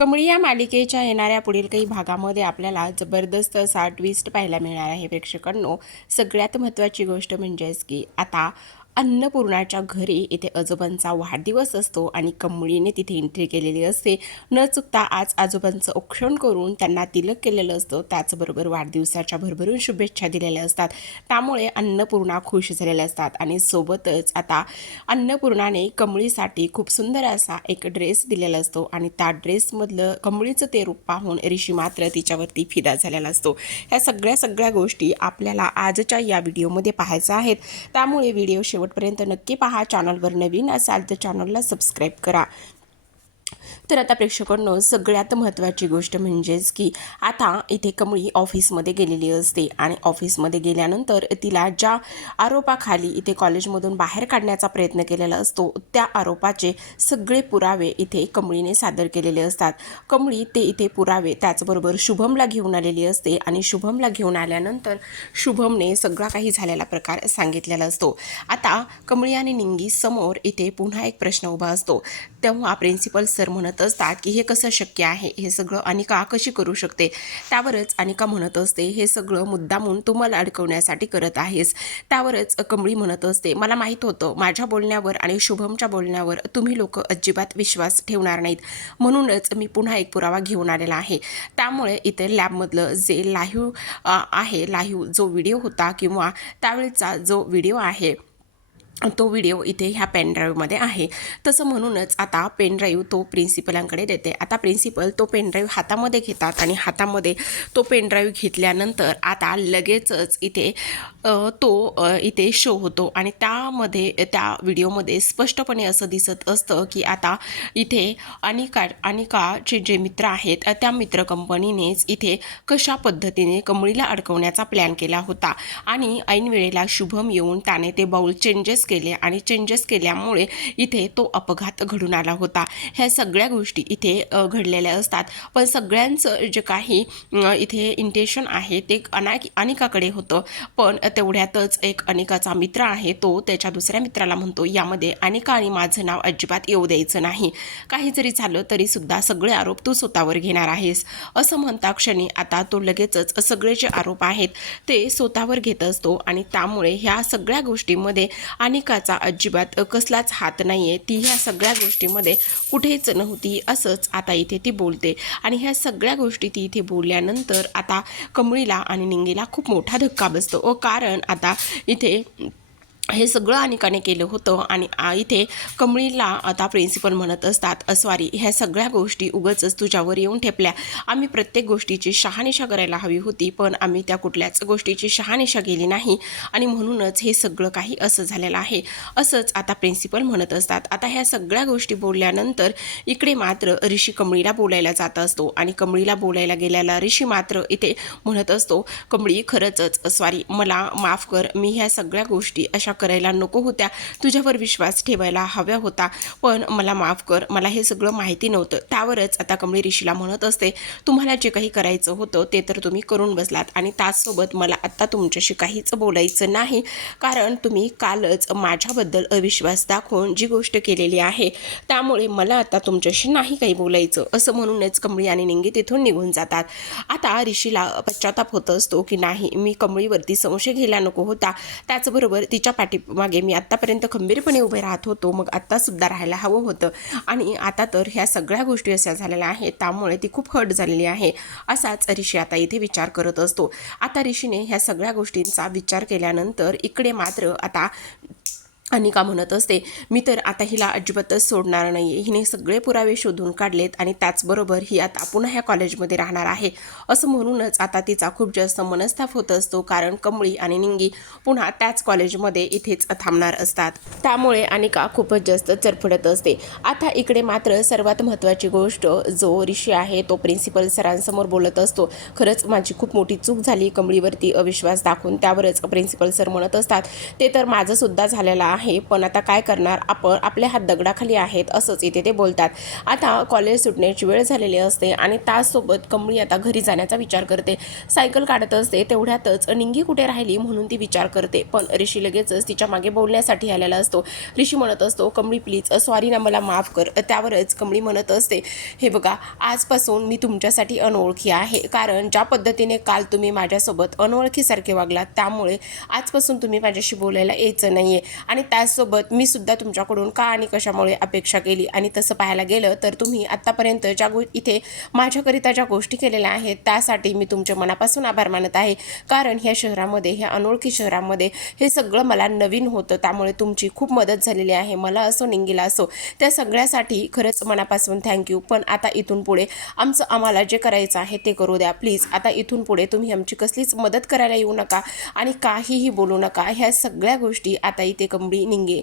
कमळी या मालिकेच्या येणाऱ्या पुढील काही भागामध्ये आपल्याला जबरदस्त असा ट्विस्ट पाहायला मिळणार आहे प्रेक्षकांनो. सगळ्यात महत्त्वाची गोष्ट म्हणजेच की आता अन्नपूर्णाच्या घरी इथे आजोबांचा वाढदिवस असतो आणि कमळीने तिथे एंट्री केलेली असते. न चुकता आज आजोबांचं औक्षण करून त्यांना तिलक केलेलं असतं. त्याचबरोबर वाढदिवसाच्या भरभरून शुभेच्छा दिलेल्या असतात. त्यामुळे अन्नपूर्णा खुश झालेल्या असतात आणि सोबतच आता अन्नपूर्णाने कमळीसाठी खूप सुंदर असा एक ड्रेस दिलेला असतो आणि त्या ड्रेसमधलं कमळीचं ते रूप पाहून ऋषी मात्र तिच्यावरती फिदा झालेला असतो. ह्या सगळ्या सगळ्या गोष्टी आपल्याला आजच्या या व्हिडिओमध्ये पाहायच्या आहेत. त्यामुळे व्हिडिओ शेवट शेवटपर्यंत नक्की पहा. चॅनलवर नवीन असाल तर चॅनलला सबस्क्राईब करा. तर आता प्रेक्षकांनो सगळ्यात महत्त्वाची गोष्ट म्हणजेच की आता इथे कमळी ऑफिसमध्ये गेलेली असते आणि ऑफिसमध्ये गेल्यानंतर तिला ज्या आरोपाखाली इथे कॉलेजमधून बाहेर काढण्याचा प्रयत्न केलेला असतो त्या आरोपाचे सगळे पुरावे इथे कमळीने सादर केलेले असतात. कमळी ते इथे पुरावे त्याचबरोबर शुभमला घेऊन आलेली असते आणि शुभमला घेऊन आल्यानंतर शुभमने सगळा काही झालेला प्रकार सांगितलेला असतो. आता कमळी आणि निंगी समोर इथे पुन्हा एक प्रश्न उभा असतो. तेव्हा प्रिन्सिपल सर म्हणत असतात की हे कसं शक्य आहे? हे सगळं अनिका कशी करू शकते? त्यावरच अनिका म्हणत असते हे सगळं मुद्दामून तुम्हाला अडकवण्यासाठी करत आहेस. त्यावरच कमळी म्हणत असते मला माहीत होतं माझ्या बोलण्यावर आणि शुभमच्या बोलण्यावर तुम्ही लोक अजिबात विश्वास ठेवणार नाहीत. म्हणूनच मी पुन्हा एक पुरावा घेऊन आलेला आहे. त्यामुळे इथे लॅबमधलं जे लाईव्ह आहे लाईव्ह जो व्हिडिओ होता किंवा त्यावेळचा जो व्हिडिओ आहे तो व्हिडिओ इथे ह्या पेनड्राईव्हमध्ये आहे. तसं म्हणूनच आता पेनड्राईव्ह तो प्रिन्सिपलांकडे देते. आता प्रिन्सिपल तो पेनड्राईव्ह हातामध्ये घेतात आणि हातामध्ये तो पेनड्राईव्ह घेतल्यानंतर आता लगेचच इथे तो इथे शो होतो. आणि त्यामध्ये त्या व्हिडिओमध्ये स्पष्टपणे असं दिसत असतं की आता इथे अनिका अनिकाचे जे मित्र आहेत त्या मित्र कंपनीनेच इथे कशा पद्धतीने कमळीला अडकवण्याचा प्लॅन केला होता. आणि ऐनवेळेला शुभम येऊन त्याने ते बाउल चेंजेस केले आणि चेंजेस केल्यामुळे इथे तो अपघात घडून आला होता. ह्या सगळ्या गोष्टी इथे घडलेल्या असतात. पण सगळ्यांचं जे काही इथे इंटेन्शन आहे ते अना अनिकाकडे होतं. पण तेवढ्यातच एक अनिकाचा मित्र आहे तो त्याच्या दुसऱ्या मित्राला म्हणतो यामध्ये अनिका आणि माझं नाव अजिबात येऊ द्यायचं नाही. काही जरी झालं तरी सुद्धा सगळे आरोप तू स्वतःवर घेणार आहेस. असं म्हणता क्षणी आता तो लगेचच सगळे जे आरोप आहेत ते स्वतःवर घेत असतो आणि त्यामुळे ह्या सगळ्या गोष्टींमध्ये अनिकाचा अजिबात कसलाच हात नाही आहे ती ह्या सगळ्या गोष्टीमध्ये कुठेच नव्हती असंच आता इथे ती बोलते. आणि ह्या सगळ्या गोष्टी ती इथे बोलल्यानंतर आता कमळीला आणि निंगेला खूप मोठा धक्का बसतो. व कारण आता इथे हे सगळं अनिकाने केलं होतं आणि इथे कमळीला आता प्रिन्सिपल म्हणत असतात अस्वारी ह्या सगळ्या गोष्टी उगच तुझ्यावर येऊन ठेपल्या. आम्ही प्रत्येक गोष्टीची शहानिशा करायला हवी होती पण आम्ही त्या कुठल्याच गोष्टीची शहानिशा केली नाही आणि म्हणूनच हे सगळं काही असं झालेलं आहे. असंच आता प्रिन्सिपल म्हणत असतात. आता ह्या सगळ्या गोष्टी बोलल्यानंतर इकडे मात्र ऋषी कमळीला बोलायला जात असतो आणि कमळीला बोलायला गेल्याला ऋषी मात्र इथे म्हणत असतो कमळी खरंच अस्वारी मला माफ कर मी ह्या सगळ्या गोष्टी अशा करायला नको होत्या. तुझ्यावर विश्वास ठेवायला हव्या होता. पण मला माफ कर मला हे सगळं माहिती नव्हतं. त्यावरच आता कमळी ऋषीला म्हणत असते तुम्हाला जे काही करायचं होतं ते तर तुम्ही करून बसलात आणि त्याचसोबत मला आत्ता तुमच्याशी काहीच बोलायचं नाही. कारण तुम्ही कालच माझ्याबद्दल अविश्वास दाखवून जी गोष्ट केलेली आहे त्यामुळे मला आता तुमच्याशी नाही काही बोलायचं. असं म्हणूनच कमळी आणि निंगी तिथून निघून जातात. आता ऋषीला पश्चाताप होत असतो की नाही मी कमळीवरती संशय घ्यायला नको होता. त्याचबरोबर तिच्या पाठीमागे मी आत्तापर्यंत खंबीरपणे उभे राहत होतो. मग आत्तासुद्धा राहायला हवं होतं. आणि आता तर ह्या सगळ्या गोष्टी अशा झालेल्या आहेत. त्यामुळे ती खूप हट झालेली आहे. असाच ऋषी आता इथे विचार करत असतो. आता ऋषीने ह्या सगळ्या गोष्टींचा विचार केल्यानंतर इकडे मात्र आता अनिका म्हणत असते मी तर आता हिला अजिबातच सोडणार नाही आहे हिने सगळे पुरावे शोधून काढलेत आणि त्याचबरोबर ही आता पुन्हा ह्या कॉलेजमध्ये राहणार आहे. असं म्हणूनच आता तिचा खूप जास्त मनस्ताप होत असतो कारण कमळी आणि निंगी पुन्हा त्याच कॉलेजमध्ये इथेच थांबणार असतात. त्यामुळे अनिका खूपच जास्त चरफडत असते. आता इकडे मात्र सर्वात महत्त्वाची गोष्ट जो ऋषी आहे तो प्रिन्सिपल सरांसमोर बोलत असतो. खरंच माझी खूप मोठी चूक झाली कमळीवरती अविश्वास दाखवून त्यावरच प्रिन्सिपल सर म्हणत असतात. ते तर माझंसुद्धा झालेला झालेलं आहे. आहे पण आता काय करणार? आपण आपल्या हात दगडाखाली आहेत असंच इथे ते बोलतात. आता कॉलेज सुटण्याची वेळ झालेली असते आणि ताससोबत कमळी आता घरी जाण्याचा विचार करते. सायकल काढत असते तेवढ्यातच निंगी कुठे राहिली म्हणून ती विचार करते. पण ऋषी लगेचच तिच्यामागे बोलण्यासाठी आलेला असतो. ऋषी म्हणत असतो कमळी प्लीज सॉरी ना मला माफ कर. त्यावरच कमळी म्हणत असते हे बघा आजपासून मी तुमच्यासाठी अनोळखी आहे. कारण ज्या पद्धतीने काल तुम्ही माझ्यासोबत अनोळखीसारखे वागलात त्यामुळे आजपासून तुम्ही माझ्याशी बोलायला यायचं नाही आहे आणि त्याचसोबत मी सुद्धा तुमच्याकडून का आणि कशामुळे अपेक्षा केली? आणि तसं पाहायला गेलं तर तुम्ही आत्तापर्यंत ज्या गो इथे माझ्याकरिता ज्या गोष्टी केलेल्या आहेत त्यासाठी मी तुमच्या मनापासून आभार मानत आहे. कारण ह्या शहरामध्ये ह्या अनोळखी शहरामध्ये हे सगळं मला नवीन होतं. त्यामुळे तुमची खूप मदत झालेली आहे. मला असो निंगीला असो त्या सगळ्यासाठी खरंच मनापासून थँक्यू पण आता इथून पुढे आमचं आम्हाला जे करायचं आहे ते करू द्या. प्लीज आता इथून पुढे तुम्ही आमची कसलीच मदत करायला येऊ नका. आणि काहीही बोलू नका. ह्या सगळ्या गोष्टी आता इथे कंबळी निंगे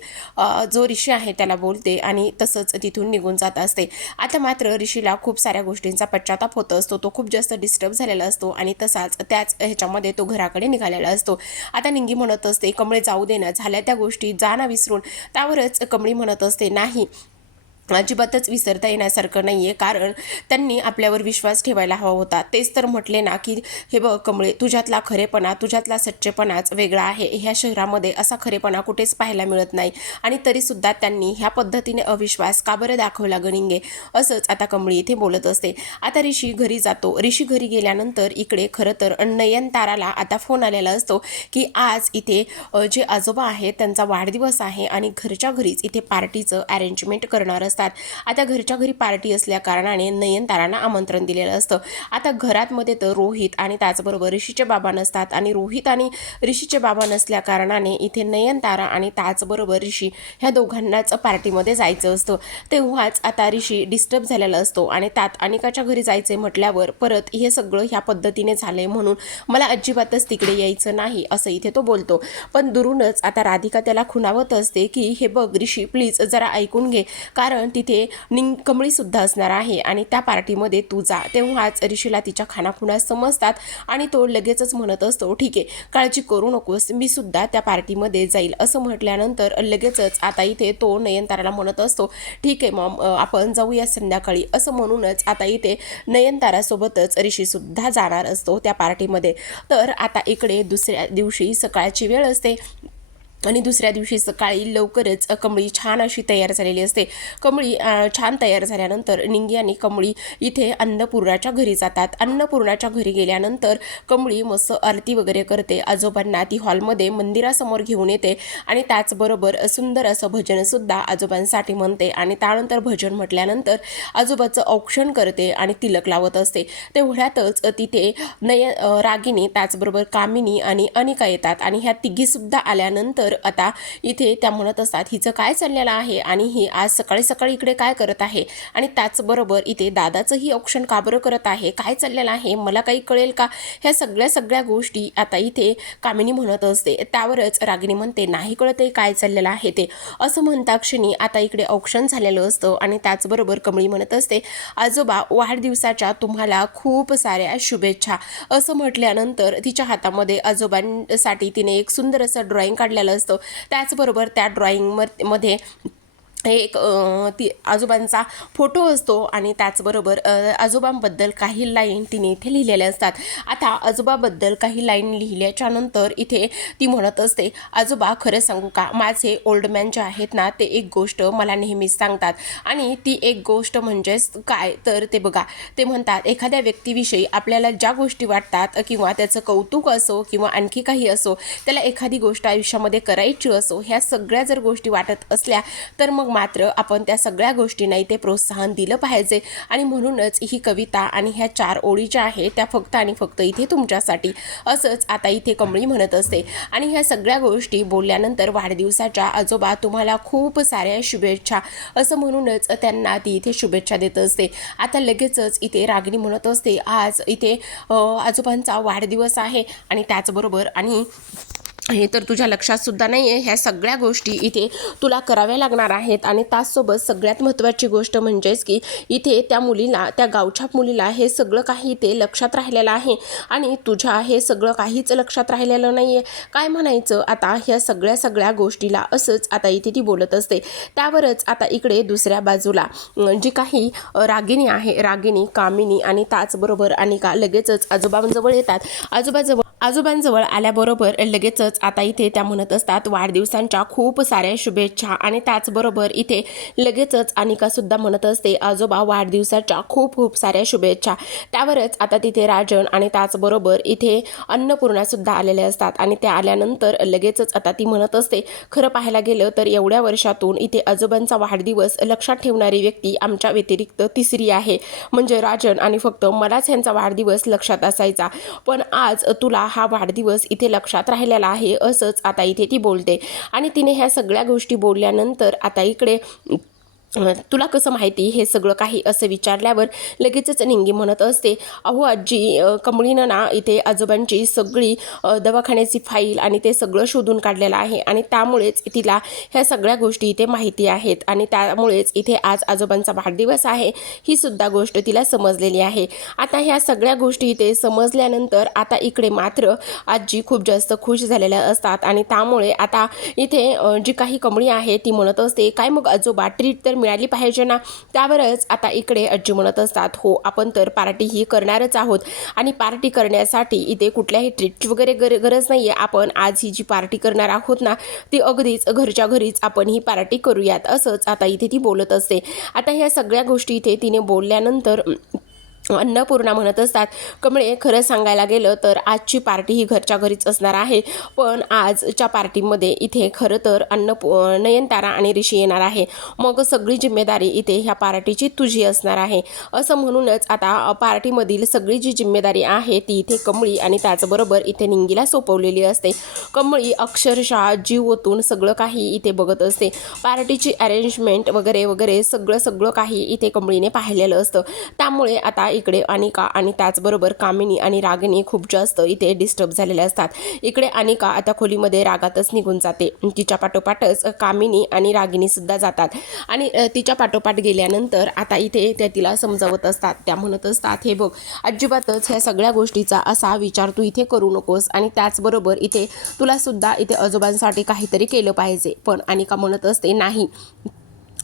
जो ऋषी आहे त्याला बोलते आणि तसंच तिथून निघून जात असते. आता मात्र ऋषीला खूप साऱ्या गोष्टींचा पश्चाताप होत असतो. तो खूप जास्त डिस्टर्ब झालेला असतो आणि तसाच त्याच ह्याच्यामध्ये तो घराकडे निघालेला असतो. आता निंगी म्हणत असते कमळे जाऊ देणं झाल्या त्या गोष्टी जाणं विसरून. त्यावरच कमळी म्हणत असते नाही अजिबातच विसरता येण्यासारखं नाही आहे कारण त्यांनी आपल्यावर विश्वास ठेवायला हवा होता. तेच तर म्हटले ना की हे बघ कमळे तुझ्यातला खरेपणा तुझ्यातला सच्चेपणाच वेगळा आहे. ह्या शहरामध्ये असा खरेपणा कुठेच पाहायला मिळत नाही. आणि तरीसुद्धा त्यांनी ह्या पद्धतीने अविश्वास का बरं दाखवला गणिंगे असंच आता कमळी इथे बोलत असते. आता ऋषी घरी जातो. ऋषी घरी गेल्यानंतर इकडे खरं तर नयनताराला आता फोन आलेला असतो की आज इथे जे आजोबा आहेत त्यांचा वाढदिवस आहे आणि घरच्या घरीच इथे पार्टीचं अरेंजमेंट करणार असतात. आता घरच्या घरी पार्टी असल्या कारणाने नयनतारांना आमंत्रण दिलेलं असतं. आता घरात मध्ये तर रोहित आणि त्याचबरोबर ऋषीचे बाबा नसतात आणि रोहित आणि ऋषीचे बाबा नसल्या कारणाने इथे नयनतारा आणि त्याचबरोबर ऋषी ह्या दोघांनाच पार्टीमध्ये जायचं असतं. तेव्हाच आता ऋषी डिस्टर्ब झालेला असतो आणि त्यात अनिकाच्या घरी जायचे म्हटल्यावर परत हे सगळं ह्या पद्धतीने झालंय म्हणून मला अजिबातच तिकडे यायचं नाही असं इथे तो बोलतो. पण दुरूनच आता राधिका त्याला खुणावत असते की हे बघ ऋषी प्लीज जरा ऐकून घे. कारण तिथे निंकमळीसुद्धा असणार आहे आणि त्या पार्टीमध्ये तू जा. तेव्हाच ऋषीला तिच्या खानाखुणा समजतात आणि तो लगेचच म्हणत असतो ठीक आहे काळजी करू नकोस मी सुद्धा त्या पार्टीमध्ये जाईल. असं म्हटल्यानंतर लगेचच आता इथे तो नयनताराला म्हणत असतो ठीक आहे मॉम आपण जाऊया संध्याकाळी. असं म्हणूनच आता इथे नयनतारासोबतच ऋषीसुद्धा जाणार असतो त्या पार्टीमध्ये. तर आता इकडे दुसऱ्या दिवशी सकाळची वेळ असते. आणि दुसऱ्या दिवशी सकाळी लवकरच कमळी छान अशी तयार झालेली असते. कमळी छान तयार झाल्यानंतर निंगी आणि कमळी इथे अन्नपूर्णाच्या घरी जातात. अन्नपूर्णाच्या घरी गेल्यानंतर कमळी मस्त आरती वगैरे करते. आजोबांना ती हॉलमध्ये मंदिरासमोर घेऊन येते आणि त्याचबरोबर सुंदर असं भजनसुद्धा आजोबांसाठी म्हणते आणि त्यानंतर भजन म्हटल्यानंतर आजोबाचं औक्षण करते आणि तिलक लावत असते. तेवढ्यातच तिथे नय रागिनी त्याचबरोबर कामिनी आणि अनिका येतात आणि ह्या तिघीसुद्धा आल्यानंतर तर आता इथे त्या म्हणत असतात हिचं काय चाललेलं आहे आणि ही आज सकाळी सकाळी इकडे काय करत आहे? आणि त्याचबरोबर इथे दादाचंही औक्षण का बरं करत आहे? काय चाललेलं आहे? मला काही कळेल का? ह्या सगळ्या सगळ्या गोष्टी आता इथे कामिनी म्हणत असते. त्यावरच रागिणी म्हणते नाही कळत आहे काय चाललेलं आहे ते. असं म्हणता क्षणी आता इकडे औक्षण झालेलं असतं आणि त्याचबरोबर कमळी म्हणत असते आजोबा वाढदिवसाच्या तुम्हाला खूप साऱ्या शुभेच्छा. असं म्हटल्यानंतर तिच्या हातामध्ये आजोबांसाठी तिने एक सुंदर असं ड्रॉइंग काढलेलं असतो. त्याचबरोबर त्या ड्रॉइंगमध्ये एक ती आजोबांचा फोटो असतो आणि त्याचबरोबर आजोबांबद्दल काही लाईन तिने इथे लिहिलेल्या असतात. आता आजोबाबद्दल काही लाईन लिहिल्याच्या नंतर इथे ती म्हणत असते आजोबा खरं सांगू का? माझे ओल्ड मॅन जे आहेत ना ते एक गोष्ट मला नेहमीच सांगतात. आणि ती एक गोष्ट म्हणजेच काय? तर ते बघा ते म्हणतात एखाद्या व्यक्तीविषयी आपल्याला ज्या गोष्टी वाटतात किंवा त्याचं कौतुक असो किंवा आणखी काही असो त्याला एखादी गोष्ट आयुष्यामध्ये करायची असो ह्या सगळ्या जर गोष्टी वाटत असल्या तर मग मात्र आपण त्या सगळ्या गोष्टींना इथे प्रोत्साहन दिलं पाहिजे. आणि म्हणूनच ही कविता आणि ह्या चार ओळी ज्या आहेत त्या फक्त आणि फक्त इथे तुमच्यासाठी असंच आता इथे कमळी म्हणत असते. आणि ह्या सगळ्या गोष्टी बोलल्यानंतर वाढदिवसाच्या आजोबा तुम्हाला खूप साऱ्या शुभेच्छा असं म्हणूनच त्यांना ती इथे शुभेच्छा देत असते. आता लगेचच इथे रागिणी म्हणत असते आज इथे आजोबांचा वाढदिवस आहे. आणि त्याचबरोबर आणि हे तर तुझ्या लक्षात सुद्धा नाही आहे ह्या सगळ्या गोष्टी इथे तुला कराव्या लागणार आहेत. आणि त्याचसोबत सगळ्यात महत्त्वाची गोष्ट म्हणजेच की इथे त्या मुलीला त्या गावच्या मुलीला हे सगळं काही इथे लक्षात राहिलेलं आहे. आणि तुझ्या हे सगळं काहीच लक्षात राहिलेलं नाही आहे काय म्हणायचं? आता ह्या सगळ्या सगळ्या गोष्टीला असंच आता इथे ती बोलत असते. त्यावरच आता इकडे दुसऱ्या बाजूला जी काही रागिणी आहे रागिणी कामिनी आणि त्याचबरोबर अनिका लगेचच आजोबांजवळ येतात. आजोबाजवळ आजोबांजवळ आल्याबरोबर लगेचच आता इथे त्या म्हणत असतात वाढदिवसांच्या खूप साऱ्या शुभेच्छा. आणि त्याचबरोबर इथे लगेचच अनिका सुद्धा म्हणत असते आजोबा वाढदिवसाच्या खूप खूप साऱ्या शुभेच्छा. त्यावरच आता तिथे राजन आणि त्याचबरोबर इथे अन्नपूर्णा सुद्धा आलेले असतात आणि त्या आल्यानंतर लगेचच आता ती म्हणत असते खरं पाहायला गेलं तर एवढ्या वर्षातून इथे आजोबांचा वाढदिवस लक्षात ठेवणारी व्यक्ती आमच्या व्यतिरिक्त तिसरी आहे. म्हणजे राजन आणि फक्त मलाच ह्यांचा वाढदिवस लक्षात असायचा. पण आज तुला हा वाढदिवस इथे लक्षात राहिलेला आहे असंच आता इथे ती बोलते. आणि तिने ह्या सगळ्या गोष्टी बोलल्यानंतर आता इकडे तुला कसं माहिती? हे सगळं काही असं विचारल्यावर लगेचच निंगी म्हणत असते अहो आजी कमळीनं ना इथे आजोबांची सगळी दवाखान्याची फाईल आणि ते सगळं शोधून काढलेलं आहे आणि त्यामुळेच तिला ह्या सगळ्या गोष्टी इथे माहिती आहेत आणि त्यामुळेच इथे आज आजोबांचा वाढदिवस आहे. ही सुद्धा गोष्ट तिला समजलेली आहे. आता ह्या सगळ्या गोष्टी इथे समजल्यानंतर आता इकडे मात्र आजी खूप जास्त खुश झालेल्या असतात आणि त्यामुळे आता इथे जी काही कमळी आहे ती म्हणत असते काय मग आजोबा ट्रीट तर मिळाली पाहिजे ना? त्यावरच आता इकडे आजी म्हणत असतात हो आपण तर पार्टी ही करणारच आहोत आणि पार्टी करण्यासाठी इथे कुठल्याही ट्रीटची वगैरे गर गरज नाही आहे आपण आज ही जी पार्टी करणार आहोत ना ती अगदीच घरच्या घरीच आपण ही पार्टी करूयात. असंच आता इथे ती बोलत असते. आता ह्या सगळ्या गोष्टी इथे तिने बोलल्यानंतर अन्नपूर्णा म्हणत असतात. कमळे खरं सांगायला गेलं तर आजची पार्टी ही घरच्या घरीच असणार आहे. पण आजच्या पार्टीमध्ये इथे खरं तर अन्न नयनतारा आणि ऋषी येणार आहे. मग सगळी जिम्मेदारी इथे ह्या पार्टीची तुझी असणार आहे. असं म्हणूनच आता पार्टीमधील सगळी जी जिम्मेदारी आहे ती इथे कमळी आणि त्याचबरोबर इथे निंगीला सोपवलेली असते. कमळी अक्षरशः जीव ओतून सगळं काही इथे बघत असते. पार्टीची अरेंजमेंट वगैरे वगैरे सगळं सगळं काही इथे कमळीने पाहिलेलं असतं. त्यामुळे आता इकडे अनिका आणि त्याचबरोबर कामिनी आणि रागिनी खूप जास्त इथे डिस्टर्ब झालेले असतात. इकडे अनिका आता खोलीमध्ये रागातच निघून जाते. तिच्या पाठोपाठच कामिनी आणि रागिनी सुद्धा जातात. आणि तिच्या पाठोपाठ गेल्यानंतर आता इथे त्या तिला समजावत असतात. त्या म्हणत असतात हे बघ अजिबातच ह्या सगळ्या गोष्टीचा असा विचार तू इथे करू नकोस आणि त्याचबरोबर इथे तुला सुद्धा इथे आजोबांसाठी काहीतरी केलं पाहिजे. पण अनिका म्हणत असते नाही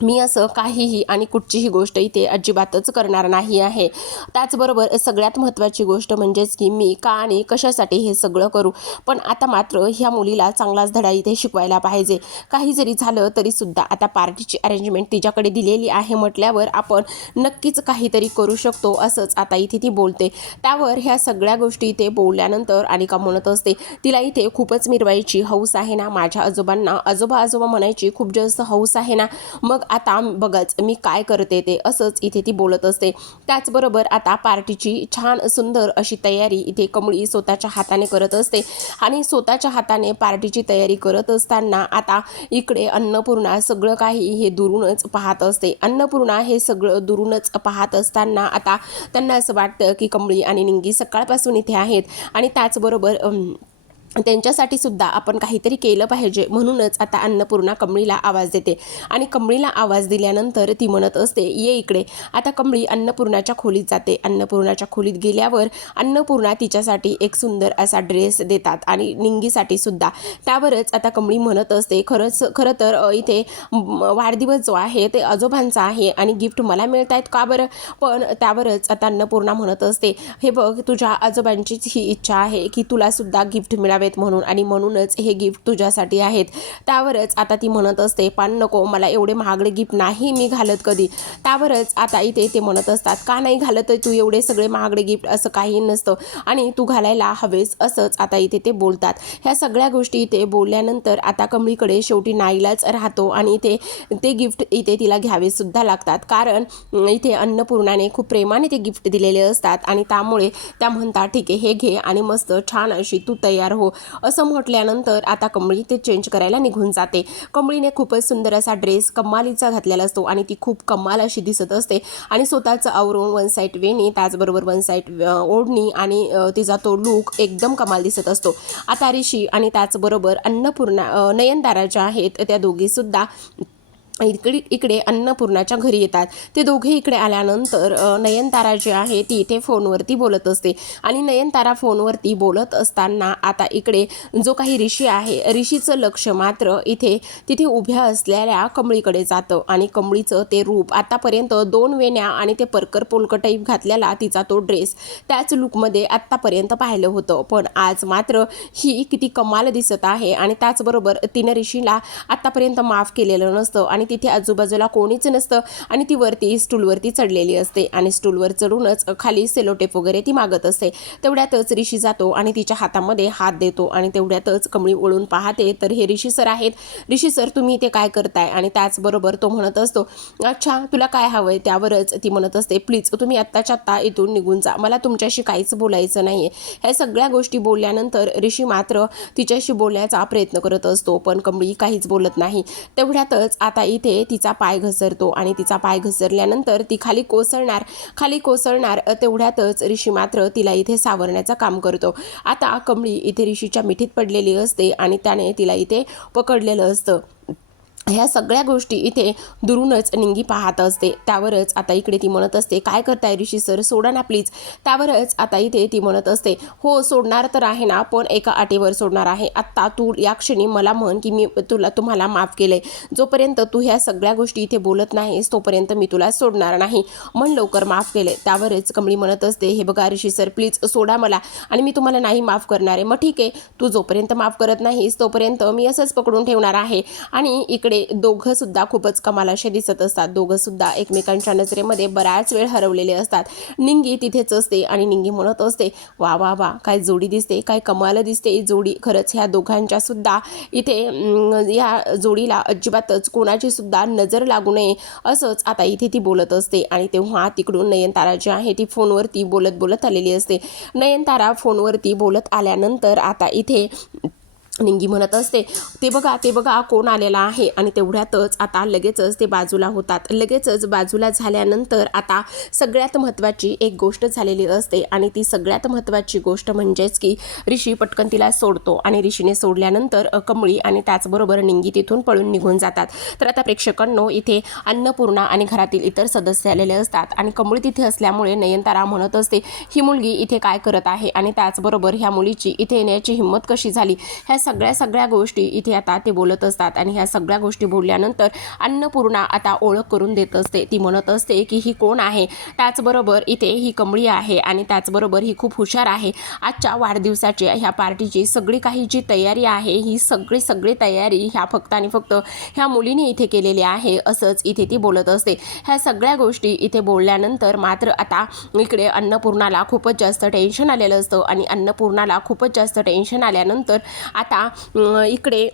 मी असं काहीही आणि कुठचीही गोष्ट इथे अजिबातच करणार नाही आहे. त्याचबरोबर सगळ्यात महत्त्वाची गोष्ट म्हणजेच की मी का आणि कशासाठी हे सगळं करू? पण आता मात्र ह्या मुलीला चांगलाच धडा इथे शिकवायला पाहिजे. काही जरी झालं तरीसुद्धा आता पार्टीची अरेंजमेंट तिच्याकडे दिलेली आहे म्हटल्यावर आपण नक्कीच काहीतरी करू शकतो असंच आता इथे ती बोलते. त्यावर ह्या सगळ्या गोष्टी इथे बोलल्यानंतर अनिका म्हणत असते तिला इथे खूपच मिरवायची हौस आहे ना माझ्या आजोबांना आजोबा आजोबा म्हणायची खूप जास्त हौस आहे ना मग आता बघाच मी काय करते ते असंच इथे ती बोलत असते. त्याचबरोबर आता पार्टीची छान सुंदर अशी तयारी इथे कमळी स्वतःच्या हाताने करत असते. आणि स्वतःच्या हाताने पार्टीची तयारी करत असताना आता इकडे अन्नपूर्णा सगळं काही हे दुरूनच पाहत असते. अन्नपूर्णा हे सगळं दुरूनच पाहत असताना आता त्यांना असं वाटतं की कमळी आणि निंगी सकाळपासून इथे आहेत. आणि त्याचबरोबर त्यांच्यासाठी सुद्धा आपण काहीतरी केलं पाहिजे. म्हणूनच आता अन्नपूर्णा कमळीला आवाज देते. आणि कमळीला आवाज दिल्यानंतर ती म्हणत असते ये इकडे. आता कमळी अन्नपूर्णाच्या खोलीत जाते. अन्नपूर्णाच्या खोलीत गेल्यावर अन्नपूर्णा तिच्यासाठी एक सुंदर असा ड्रेस देतात आणि निंगीसाठी सुद्धा. त्यावरच आता कमळी म्हणत असते खरंच खरं तर इथे वाढदिवस जो आहे ते आजोबांचा आहे आणि गिफ्ट मला मिळत आहेत का बरं? पण त्यावरच आता अन्नपूर्णा म्हणत असते हे बघ तुझ्या आजोबांचीच ही इच्छा आहे की तुला सुद्धा गिफ्ट मिळावेत म्हणून आणि म्हणूनच हे गिफ्ट तुझ्यासाठी आहेत. त्यावरच आता ती म्हणत असते पण नको मला एवढे महागडे गिफ्ट नाही मी घालत कधी. त्यावरच आता इथे ते म्हणत असतात का नाही घालत आहे तू एवढे सगळे महागडे गिफ्ट असं काही नसतं. आणि तू घालायला हवेस असंच आता इथे ते बोलतात. ह्या सगळ्या गोष्टी इथे बोलल्यानंतर आता कमळीकडे शेवटी नाईलाच राहतो आणि इथे ते गिफ्ट इथे तिला घ्यावेसुद्धा लागतात. कारण इथे अन्नपूर्णाने खूप प्रेमाने ते गिफ्ट दिलेले असतात आणि त्यामुळे त्या म्हणतात ठीक आहे हे घे आणि मस्त छान अशी तू तयार हो. असं म्हटल्यानंतर आता कमळी ते चेंज करायला निघून जाते. कमळीने खूपच सुंदर असा ड्रेस कमालीचा घातलेला असतो आणि ती खूप कमाल अशी दिसत असते. आणि स्वतःचं आवरून वन साईड वेणी त्याचबरोबर वन साईड ओढणी आणि तिचा तो लूक एकदम कमाल दिसत असतो. आता ऋषी आणि त्याचबरोबर अन्नपूर्णा नयनदारा ज्या आहेत त्या दोघीसुद्धा इकडे इकडे अन्नपूर्णाच्या घरी येतात. ते दोघे इकडे आल्यानंतर नयनतारा जी आहे ती इथे फोनवरती बोलत असते. आणि नयनतारा फोनवरती बोलत असताना आता इकडे जो काही ऋषी आहे ऋषीचं लक्ष मात्र इथे तिथे उभ्या असलेल्या कमळीकडे जातं. आणि कमळीचं ते रूप आतापर्यंत दोन वेण्या आणि ते परकर पोलक टाईप घातलेला तिचा तो ड्रेस त्याच लुकमध्ये आत्तापर्यंत पाहिलं होतं. पण आज मात्र ही किती कमाल दिसत आहे आणि त्याचबरोबर तिनं ऋषीला आत्तापर्यंत माफ केलेलं नसतं. आणि तिथे आजूबाजूला कोणीच नसतं आणि ती वरती स्टूलवरती चढलेली असते आणि स्टूलवर चढूनच खाली सेलोटेप वगैरे ती मागत असते. तेवढ्यातच ऋषी जातो आणि तिच्या हातामध्ये हात देतो आणि तेवढ्यातच कमळी ओळून पाहते तर हे ऋषी सर आहेत. ऋषी सर तुम्ही इथे काय करताय? आणि त्याचबरोबर तो म्हणत असतो अच्छा तुला काय हवंय? त्यावरच ती म्हणत असते प्लीज तुम्ही आत्ताच्या आत्ता इथून निघून जा. मला तुमच्याशी काहीच बोलायचं नाही आहे ह्या सगळ्या गोष्टी बोलल्यानंतर ऋषी मात्र तिच्याशी बोलण्याचा प्रयत्न करत असतो पण कमळी काहीच बोलत नाही. तेवढ्यातच आता इथे तिचा पाय घसरतो आणि तिचा पाय घसरल्यानंतर ती खाली कोसळणार खाली कोसळणार तेवढ्यातच ऋषी मात्र तिला इथे सावरण्याचं काम करतो. आता कमळी इथे ऋषीच्या मिठीत पडलेली असते आणि त्याने तिला इथे पकडलेलं असतं. ह्या सगळ्या गोष्टी इथे दुरूनच निंगी पाहत असते. त्यावरच आता इकडे ती म्हणत असते काय करताय ऋषी सर? सोडा ना प्लीज त्यावरच आता इथे ती म्हणत असते हो सोडणार तर आहे ना पण एका अटीवर सोडणार आहे. आत्ता तू या क्षणी मला म्हण की मी तुला तुम्हाला माफ केलंय. जोपर्यंत तू ह्या सगळ्या गोष्टी इथे बोलत नाहीस तोपर्यंत मी तुला सोडणार नाही. म्हण लवकर माफ केलंय. त्यावरच कमळी म्हणत असते हे बघा ऋषी सर प्लीज सोडा मला आणि मी तुम्हाला नाही माफ करणार आहे. मग ठीक आहे तू जोपर्यंत माफ करत नाहीस तोपर्यंत मी असंच पकडून ठेवणार आहे. आणि इकडे दोघं सुद्धा खूपच कमालाशे दिसत असतात. दोघं सुद्धा एकमेकांच्या नजरेमध्ये बराच वेळ हरवलेले असतात. निंगी तिथेच असते आणि निंगी म्हणत असते वा वा वा काय जोडी दिसते काय कमाल दिसते जोडी. खरंच ह्या दोघांच्या सुद्धा इथे या जोडीला अजिबातच कोणाची सुद्धा नजर लागू नये असंच आता इथे ती बोलत असते. आणि तेव्हा तिकडून नयनतारा जी आहे ती फोनवरती बोलत बोलत आलेली असते. नयनतारा फोनवरती बोलत आल्यानंतर आता इथे निंगी म्हणत असते ते बघा ते बघा कोण आलेला आहे. आणि तेवढ्यातच आता लगेचच ते बाजूला होतात. लगेचच बाजूला झाल्यानंतर आता सगळ्यात महत्त्वाची एक गोष्ट झालेली असते आणि ती सगळ्यात महत्त्वाची गोष्ट म्हणजेच की ऋषी पटकन तिला सोडतो आणि ऋषीने सोडल्यानंतर कमळी आणि त्याचबरोबर निंगी तिथून पळून निघून जातात. तर आता प्रेक्षकांनो इथे अन्नपूर्णा आणि घरातील इतर सदस्य आलेले असतात आणि कमळी तिथे असल्यामुळे नयनतारा म्हणत असते ही मुलगी इथे काय करत आहे? आणि त्याचबरोबर ह्या मुलीची इथे येण्याची हिंमत कशी झाली? ह्या सगळ्या सगळ्या गोष्टी इथे आता ते बोलत असतात आणि ह्या सगळ्या गोष्टी बोलल्यानंतर अन्नपूर्णा आता ओळख करून देत असते. ती म्हणत असते की ही कोण आहे? त्याचबरोबर इथे ही कमळी आहे आणि त्याचबरोबर ही खूप हुशार आहे. आजच्या वाढदिवसाची ह्या पार्टीची सगळी काही जी तयारी आहे ही सगळी सगळी तयारी ह्या फक्त आणि फक्त ह्या मुलीने इथे केलेली आहे असंच इथे ती बोलत असते. ह्या सगळ्या गोष्टी इथे बोलल्यानंतर मात्र आता इकडे अन्नपूर्णाला खूपच जास्त टेन्शन आलेलं असतं आणि अन्नपूर्णाला खूपच जास्त टेन्शन आल्यानंतर आता आता इकडे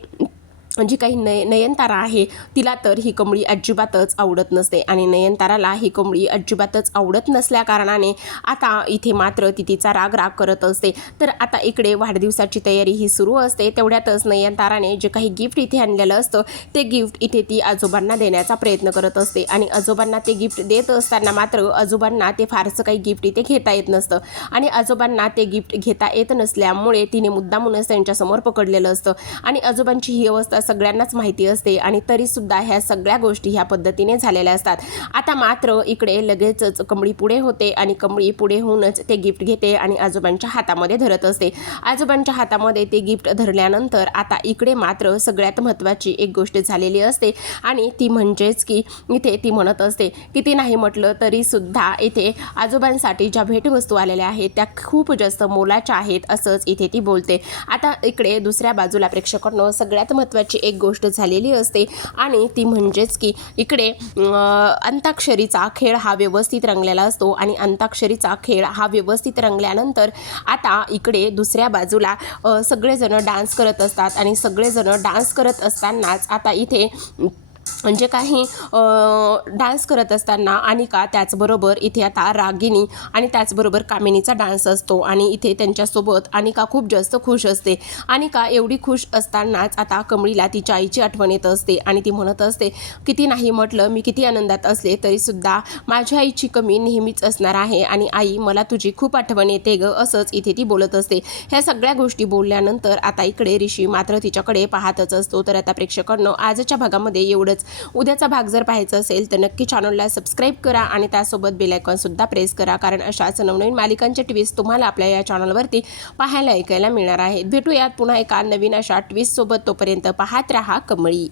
जी काही नय नयनतारा आहे तिला तर ही कमळी अजिबातच आवडत नसते. आणि नयनताराला ही कमळी अजिबातच आवडत नसल्याकारणाने आता इथे मात्र ती तिचा राग राग करत असते. तर आता इकडे वाढदिवसाची तयारी ही सुरू असते. तेवढ्यातच नयनताराने जे काही गिफ्ट इथे आणलेलं असतं ते गिफ्ट इथे ती आजोबांना देण्याचा प्रयत्न करत असते. आणि आजोबांना ते गिफ्ट देत असताना मात्र आजोबांना ते फारसं काही गिफ्ट इथे घेता येत नसतं. आणि आजोबांना ते गिफ्ट घेता येत नसल्यामुळे तिने मुद्दामूनच त्यांच्यासमोर पकडलेलं असतं. आणि आजोबांची ही अवस्था सगळ्यांनाच माहिती असते आणि तरीसुद्धा ह्या सगळ्या गोष्टी ह्या पद्धतीने झालेल्या असतात. आता मात्र इकडे लगेचच कमळी पुढे होते आणि कमळी पुढे होऊनच ते गिफ्ट घेते आणि आजोबांच्या हातामध्ये धरत असते. आजोबांच्या हातामध्ये ते गिफ्ट धरल्यानंतर आता इकडे मात्र सगळ्यात महत्त्वाची एक गोष्ट झालेली असते आणि ती म्हणजेच की इथे ती म्हणत असते किती नाही म्हटलं तरीसुद्धा इथे आजोबांसाठी ज्या भेटवस्तू आलेल्या आहेत त्या खूप जास्त मोलाच्या आहेत असंच इथे ती बोलते. आता इकडे दुसऱ्या बाजूला प्रेक्षकांनो सगळ्यात महत्त्वाची एक गोष्ट झालेली असते. आणि ती म्हणजेच की इकडे अंताक्षरीचा खेळ हा व्यवस्थित रंगलेला असतो. आणि अंताक्षरीचा खेळ हा व्यवस्थित रंगल्यानंतर आता इकडे दुसऱ्या बाजूला सगळेजणं सगळेजण डान्स करत असतात. आणि सगळेजण डान्स करत असतानाच आता इथे म्हणजे काही डान्स करत असताना अनिका त्याचबरोबर इथे आता रागिनी आणि त्याचबरोबर कामिनीचा डान्स असतो आणि इथे त्यांच्यासोबत अनिका खूप जास्त खुश असते. अनिका एवढी खुश असतानाच आता कमळीला तिच्या आईची आठवण येत असते आणि ती म्हणत असते किती नाही म्हटलं मी किती आनंदात असले तरीसुद्धा माझ्या आईची कमी नेहमीच असणार आहे आणि आई मला तुझी खूप आठवण येते ग असंच इथे ती बोलत असते. ह्या सगळ्या गोष्टी बोलल्यानंतर आता इकडे ऋषी मात्र तिच्याकडे पाहतच असतो. तर आता प्रेक्षकांनो आजच्या भागामध्ये एवढंच. उद्याचा भाग जर पाहायचा असेल तर नक्की चॅनलला सबस्क्राईब करा आणि त्यासोबत बेलायकॉनसुद्धा सुद्धा प्रेस करा. कारण अशाच नवनवीन मालिकांच्या ट्विस्ट तुम्हाला आपल्या या चॅनलवरती पाहायला ऐकायला मिळणार आहेत भेटूयात पुन्हा एका नवीन अशा ट्विस्टसोबत तोपर्यंत पाहत राहा कमळी.